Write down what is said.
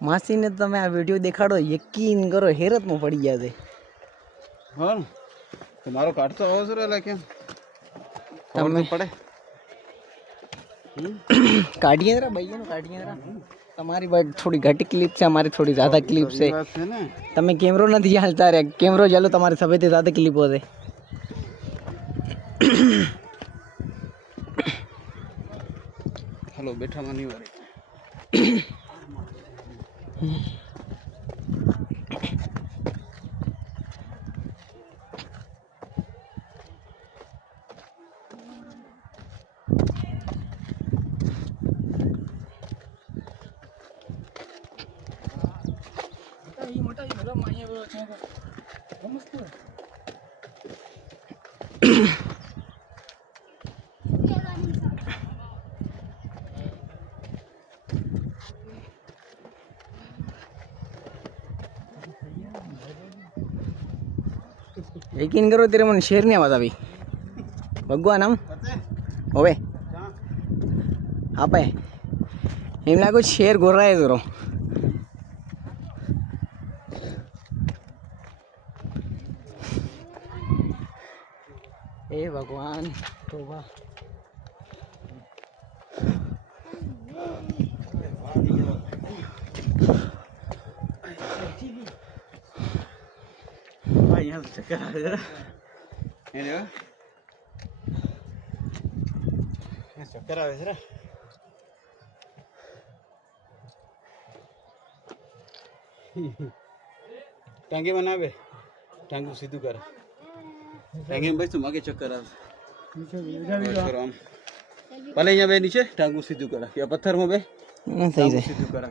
मासी ने तो मैं आ वीडियो दिखाड़ो यकीन करो हैरत में पड़ी गया थे। हाँ तुम्हारो काट तो आवाज रहा लेकिन तब तो पड़े काटिए जरा भैया नो काटिए जरा તમારી બાદ થોડી ઘટી ક્લિપ છે અમારી થોડી જ્યાદા ક્લિપ છે તમે કેમેરો નથી હાલતા રે કેમેરો ચાલો તમારી સભેથી જ્યાદા ક્લિપ હોતે हेलो बैठा मानी वाली यकीन करो तेरे मन शेर नहीं आवाज अभी भगवान हम होवे आप है हिमला कुछ शेर घुर रहा है जरो ए भगवान तोबा यहाँ चक्कर आ गया ये चक्कर आ गया टांगे बनावे टांगू सीधू कर टांगे में भाई तुम आगे चक्कर आ पहले यहाँ बे नीचे टांगू सीधू करा या पत्थर में बे सही से सीधू करा